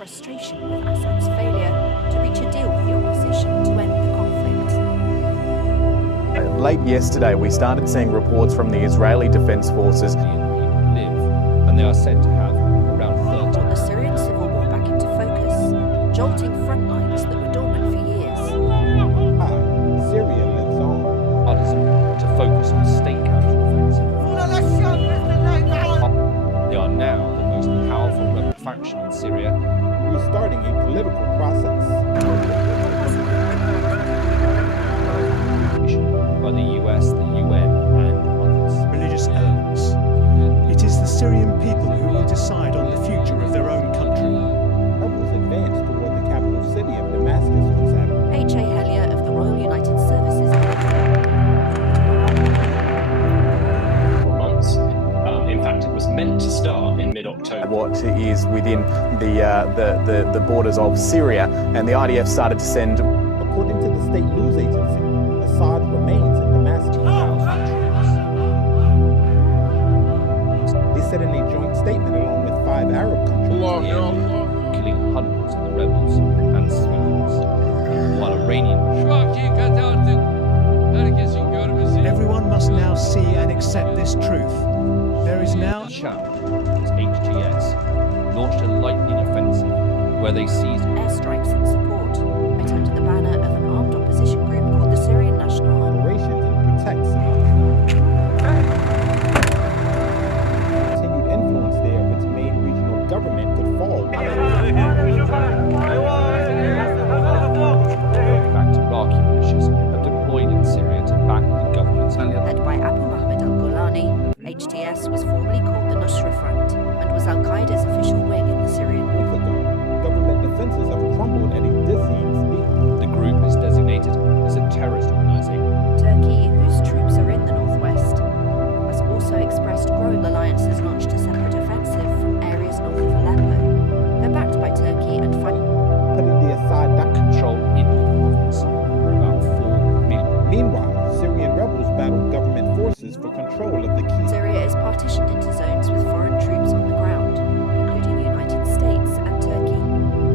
frustration with Assad's failure to reach a deal with the opposition to end the conflict. Late yesterday, we started seeing reports from the Israeli Defense Forces. People live, and they are said to have around 30. Brought the Syrian civil war back into focus, jolting front lines that were dormant for years. Syria lives on. Partisan to focus on state counter-offensive. They are now the most powerful rebel faction in Syria. Restarting a political process. By the US, the UN, and others. Religious elements. It is the Syrian people who will decide on the future of their own country. Rebels advanced toward the capital city of Damascus on Saturday. H.A. Hellier of the Royal United Services. For months. In fact, it was meant to start in mid-October. What is within the borders of Syria, and the IDF started to send. According to the state news agency, Assad remains in Damascus. They said in a joint statement along with 5 Arab countries, Killing hundreds of the rebels and civilians. While Iranian Everyone must now see and accept this truth. There is now Sham, HTS, launched a lightning offensive where they seized Airstrikes in support, right under the banner of an armed opposition group called the Syrian National Army. operations and protects. Continued influence there of its main regional government could fall. In fact, Iraqi militias have deployed in Syria to back the government's Led by Abu Mahmoud al-Golani, HTS was formerly called the Nusra Front and was Al-Qaeda's official wing in the Syrian war. Government defenses have crumbled at a dizzying speed. The group is designated as a terrorist organization. Turkey, whose troops are in the northwest, has also expressed growing alliances launched a separate offensive from areas north of Aleppo. They're backed by Turkey and fight. Putting the Assad down. Control Indian province for about 4 million. Meanwhile, Syrian rebels battle government forces for control of the key. Syria is partitioned into zones with foreign troops on the ground, including the United States and Turkey.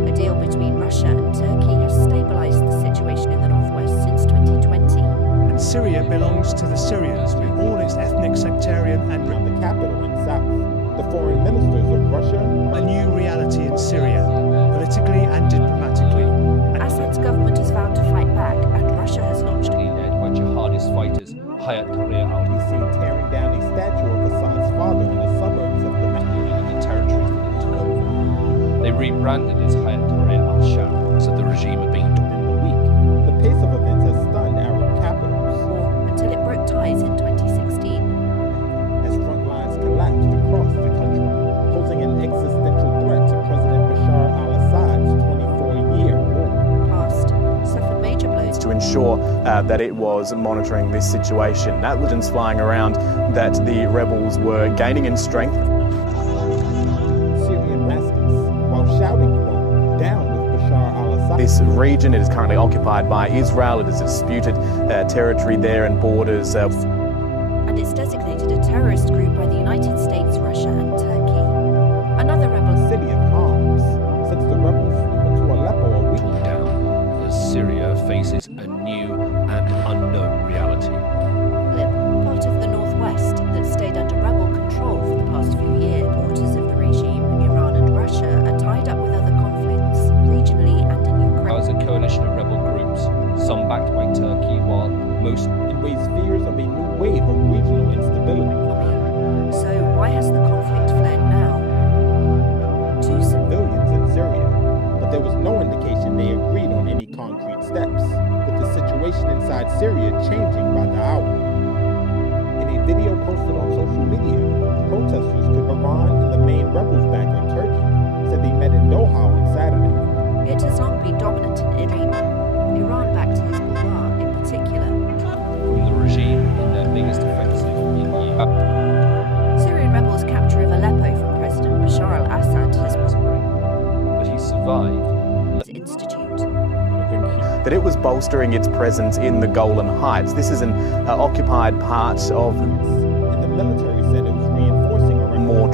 A deal between Russia and Turkey has stabilized the situation in the northwest since 2020. and Syria belongs to the Syrians with all its ethnic, sectarian and Around the capital and south. The foreign ministers of Russia, a new reality in Syria, politically and diplomatically. Assad's government has vowed to fight back, and Russia has launched Led by jihadist fighters Hayat Tahrir al be seen tearing down a statue of Assad's father in the suburbs of Damascus. the territories that it took over. They rebranded as Hayat Tahrir al-Sham, so the regime had been In the week, the pace of events has stunned Arab capitals war until it broke ties in 2016. as front lines collapsed across the country, posing an existential threat to President Bashar al-Assad's 24-year war. Past suffered major blows. To ensure that it was monitoring this situation. Intelligence flying around that the rebels were gaining in strength. Syrian rascals, while shouting, quote, down with Bashar al-Assad. This region, it is currently occupied by Israel. It is a disputed territory there and borders. And it's designated a terrorist group by the United States, Russia and Turkey. Another rebel City of Homs, since the rebels sweep into Aleppo a week down as Syria faces a new and unknown reality. Idlib, part of the northwest that stayed under rebel control for the past few years. Supporters of the regime, Iran and Russia, are tied up with other conflicts, regionally and in Now Ukraine. as a coalition of rebel groups, some backed by Turkey, while most and raise fears of a new wave of regional instability. So why has the conflict flared now? Two Civilians in Syria, but there was no indication they agreed on any concrete steps, with the situation inside Syria changing by the hour. In a video posted on social media, protesters could Iran and the main rebels backer Turkey said they met in Doha on Saturday. It has long been dominant in Italy. Iran backed Hezbollah in particular. from the regime in their biggest offensive in years. Syrian rebels' capture of Aleppo from President Bashar al-Assad has But he survived. Institute. That it was bolstering its presence in the Golan Heights. This is an occupied part of And the military said it was reinforcing a more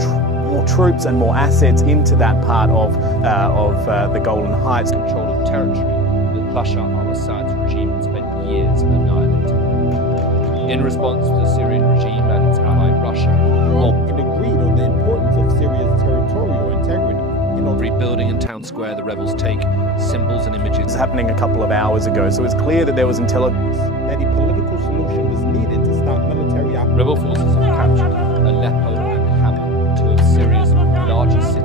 more troops and more assets into that part of the Golan Heights. Control of territory that Bashar al-Assad's regime had spent years annihilating. In response to the Syrian regime and its ally Russia, and agreed on the importance of Syria's territorial integrity. Rebuilding in town square, the rebels take symbols and images. It was happening a couple of hours ago, so it's clear that there was intelligence. That a political solution was needed to stop military operations. Rebel forces have captured Aleppo and Hama, two of Syria's largest cities.